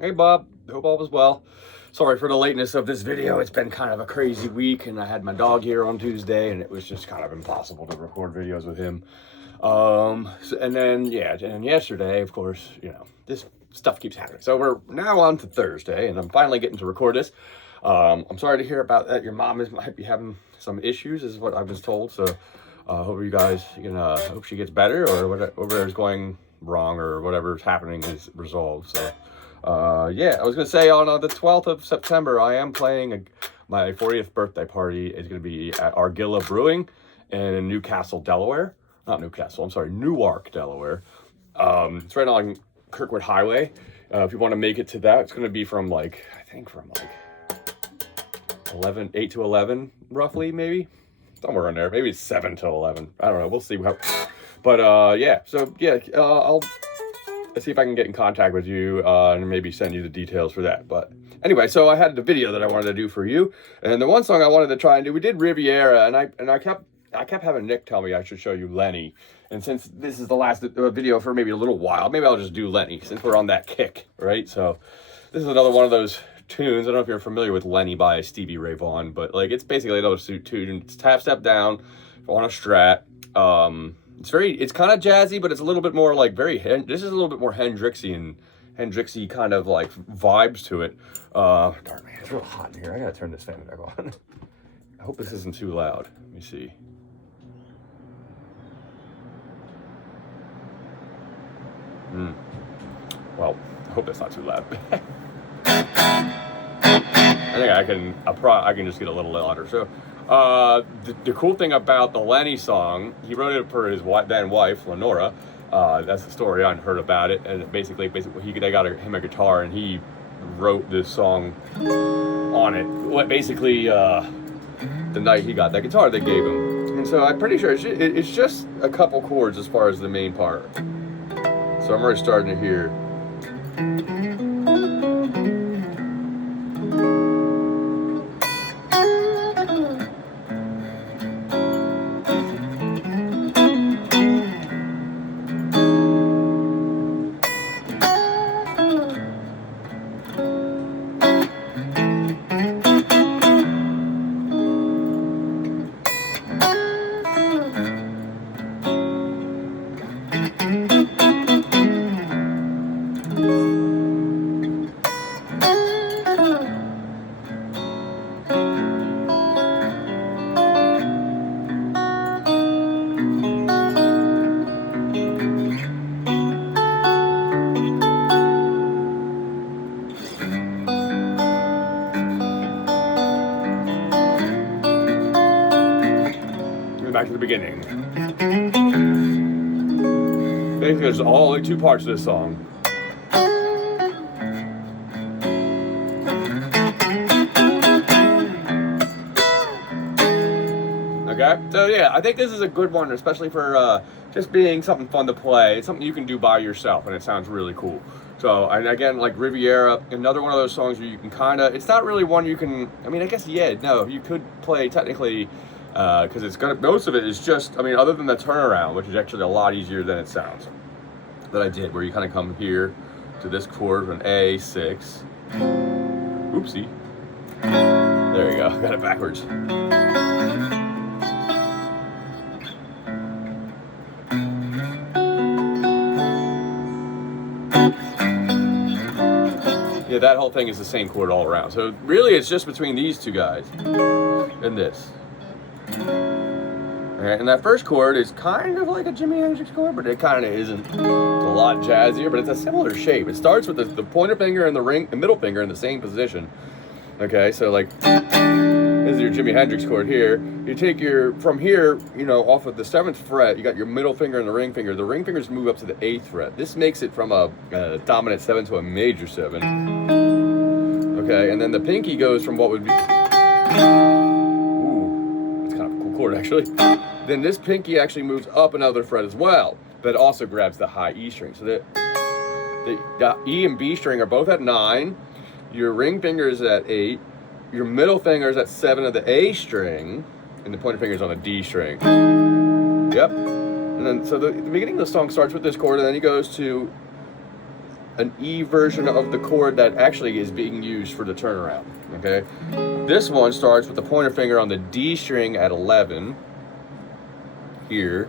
Hey Bob, hope all was well. Sorry for the lateness of this video. It's been kind of a crazy week, and I had my dog here on Tuesday, and it was just kind of impossible to record videos with him. And then yesterday, of course, this stuff keeps happening. So we're now on to Thursday, and I'm finally getting to record this. I'm sorry to hear about that. Your mom might be having some issues, is what I was told. So hope you guys, hope she gets better, or whatever is going wrong or whatever's happening is resolved. So I was gonna say on the 12th of September I am playing my 40th birthday party is gonna be at Argilla Brewing in Newcastle, Delaware. Not Newcastle, I'm sorry, Newark, Delaware. It's right on Kirkwood Highway. If you want to make it to that, it's gonna be from I think from 8 to 11 roughly, maybe somewhere in there. Maybe it's 7 to 11, I don't know, we'll see how. But I'll see if I can get in contact with you and maybe send you the details for that. But anyway, so I had the video that I wanted to do for you, and the one song I wanted to try and do, we did Riviera, and I kept having Nick tell me I should show you Lenny. And since this is the last video for maybe a little while, maybe I'll just do Lenny since we're on that kick, right? So this is another one of those tunes. I don't know if you're familiar with Lenny by Stevie Ray Vaughan, but it's basically another tune. It's half step down on a Strat. It's kind of jazzy, but it's a little bit more this is a little bit more Hendrixy kind of vibes to it. Darn man, it's real hot in here. I gotta turn this fan back on. I hope this isn't too loud. Let me see. Well, I hope that's not too loud. I think I can just get a little louder. So the cool thing about the Lenny song, he wrote it for his then wife, Lenora. That's the story I heard about it. And basically they got him a guitar, and he wrote this song on it. Basically, the night he got that guitar they gave him. And so I'm pretty sure it's just a couple chords as far as the main part. So I'm already starting to hear. Back to the beginning. Basically, there's only two parts of this song. Okay, so yeah, I think this is a good one, especially for just being something fun to play. It's something you can do by yourself, and it sounds really cool. So, and again, like Riviera, another one of those songs where you can it's not really one you can, you could play technically, because most of it is just, other than the turnaround, which is actually a lot easier than it sounds, that I did, where you kind of come here to this chord, an A6, oopsie, there you go, got it backwards. Yeah, that whole thing is the same chord all around. So really it's just between these two guys and this. Okay, and that first chord is kind of like a Jimi Hendrix chord, but it kind of isn't. It's a lot jazzier, but it's a similar shape. It starts with the pointer finger and the middle finger in the same position. Okay, so this is your Jimi Hendrix chord here. You take from here, off of the 7th fret, you got your middle finger and the ring finger. The ring fingers move up to the 8th fret. This makes it from a dominant 7 to a major 7. Okay, and then the pinky goes from what would be, chord actually. Then this pinky actually moves up another fret as well, but it also grabs the high E string. So the E and B string are both at 9. Your ring finger is at 8. Your middle finger is at 7 of the A string, and the pointer finger is on the D string. Yep. And then so the beginning of the song starts with this chord, and then he goes to an E version of the chord that actually is being used for the turnaround, okay? This one starts with the pointer finger on the D string at 11, here,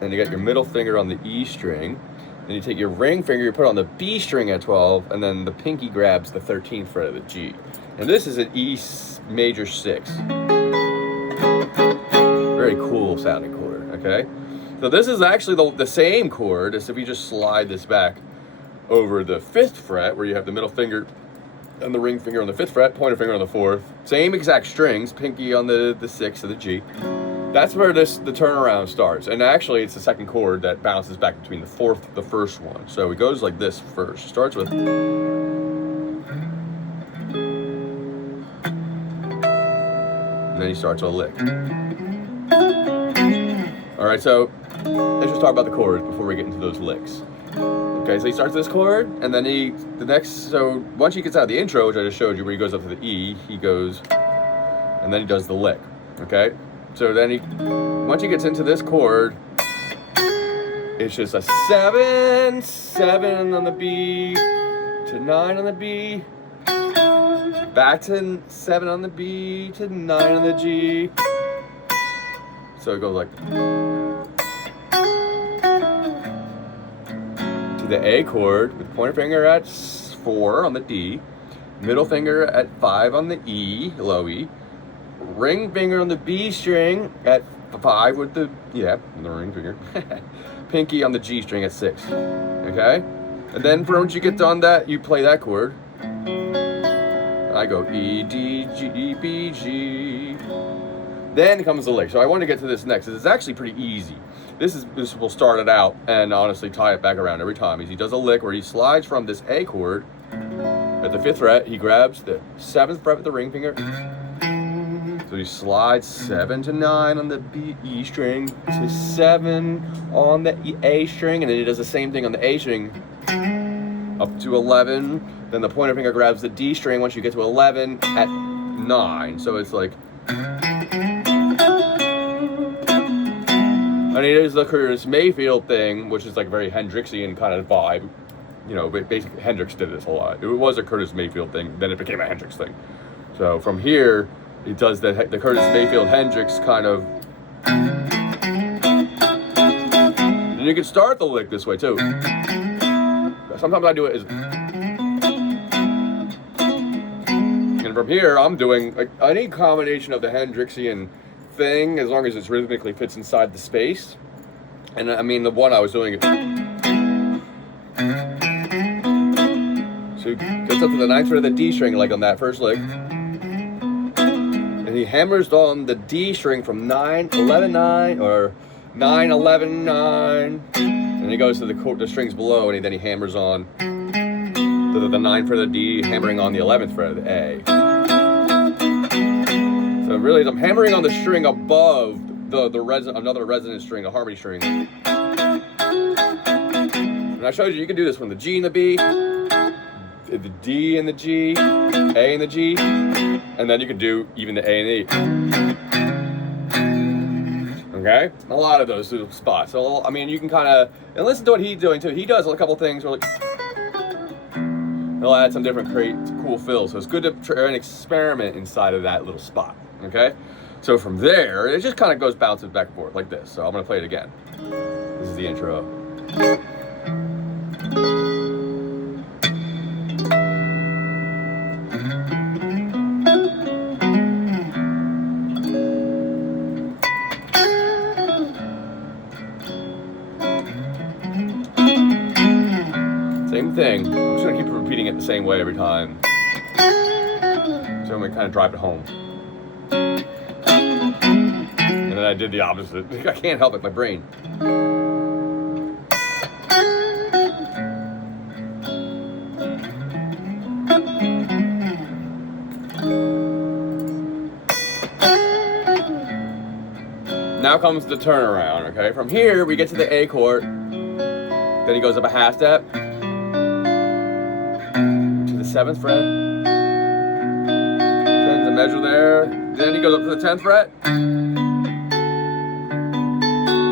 and you got your middle finger on the E string, then you take your ring finger, you put it on the B string at 12, and then the pinky grabs the 13th fret of the G. And this is an E major 6. Very cool sounding chord, okay? So this is actually the same chord as if you just slide this back over the 5th fret, where you have the middle finger and the ring finger on the 5th fret, pointer finger on the 4th. Same exact strings, pinky on the 6th of the G. That's where the turnaround starts. And actually, it's the second chord that bounces back between the 4th and the first one. So it goes like this first. Starts with... and then he starts a lick. All right, so let's just talk about the chords before we get into those licks. Okay, so he starts this chord, and then so once he gets out of the intro, which I just showed you, where he goes up to the E, he goes, and then he does the lick, okay? So then once he gets into this chord, it's just a 7, 7 on the B, to 9 on the B, back to 7 on the B, to 9 on the G. So it goes like... the A chord with pointer finger at 4 on the D, middle finger at 5 on the E, low E, ring finger on the B string at 5 with the ring finger, pinky on the G string at 6, okay? And then once you get done that, you play that chord. I go E, D, G, B, G. Then comes the lick. So I want to get to this next. It's actually pretty easy. This will start it out and honestly tie it back around every time. He does a lick where he slides from this A chord at the 5th fret. He grabs the 7th fret with the ring finger. So he slides 7 to 9 on the E string to 7 on the A string, and then he does the same thing on the A string up to 11. Then the pointer finger grabs the D string once you get to 11 at 9. So it's like... and it is the Curtis Mayfield thing, which is like a very Hendrixian kind of vibe. You know, but basically Hendrix did this a lot. It was a Curtis Mayfield thing, then it became a Hendrix thing. So from here, it does the Curtis Mayfield Hendrix kind of... and you can start the lick this way too. Sometimes I do it as... and from here, I'm doing like any combination of the Hendrixian thing, as long as it rhythmically fits inside the space. And I mean, the one I was doing, so he gets up to the 9th fret of the D string, like on that first lick, and he hammers on the D string from 9, 11, 9, or 9, 11, 9, and he goes to the strings below, and then he hammers on the 9th fret of the D, hammering on the 11th fret of the A. So really, I'm hammering on the string above another resonant string, a harmony string. And I showed you can do this from the G and the B, the D and the G, A and the G, and then you can do even the A and the E. Okay? A lot of those little spots. So, I mean, you can kind of, and listen to what he's doing too. He does a couple things where, like, he'll add some different cool fills. So it's good to try and experiment inside of that little spot. Okay? So from there, it just kind of goes bouncing back and forth like this. So I'm going to play it again. This is the intro. Same thing. I'm just going to keep repeating it the same way every time. So I'm going to kind of drive it home. And then I did the opposite. I can't help it, my brain. Now comes the turnaround, okay? From here, we get to the A chord. Then he goes up a half step to the 7th fret. Sends a measure there. Then he goes up to the 10th fret.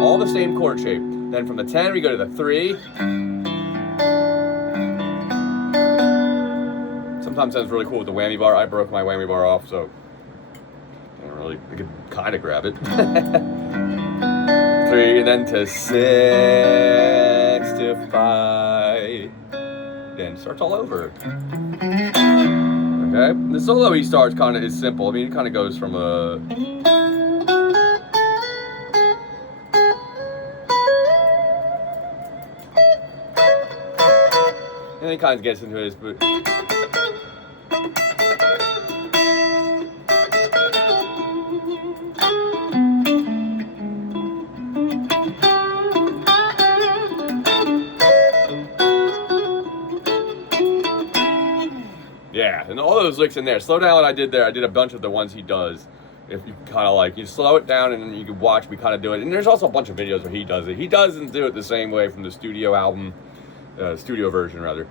All the same chord shape. Then from the 10, we go to the 3. sometimes sounds really cool with the whammy bar. I broke my whammy bar off, so I could kind of grab it. 3, and then to 6 to 5, then starts all over. Okay, the solo he starts kind of is simple. I mean, it kind of goes from a and he kind of gets into his. Yeah, and all those licks in there. Slow down what I did there. I did a bunch of the ones he does. If you kind of like, you slow it down and then you can watch me kind of do it. And there's also a bunch of videos where he does it. He doesn't do it the same way from the studio album, studio version rather.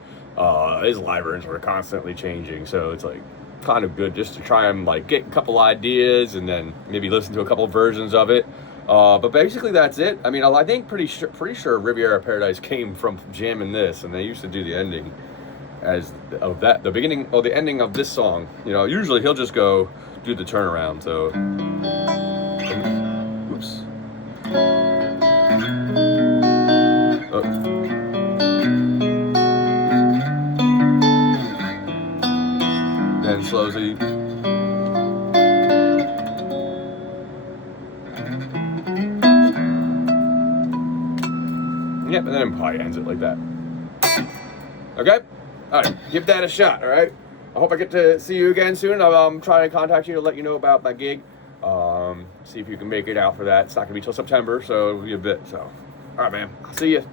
His live versions are constantly changing, so it's like kind of good just to try and like get a couple ideas and then maybe listen to a couple versions of it. But basically that's it. I mean, I think pretty sure Riviera Paradise came from jamming this, and they used to do the ending as of that, the beginning or the ending of this song. You know, usually he'll just go do the turnaround. So, oops. Oh. Then slowly. Yep, and then probably ends it like that. Okay? Alright, give that a shot, alright? I hope I get to see you again soon. I'm trying to contact you to let you know about my gig. See if you can make it out for that. It's not going to be till September, so it'll be a bit. So, alright, man. I'll see you.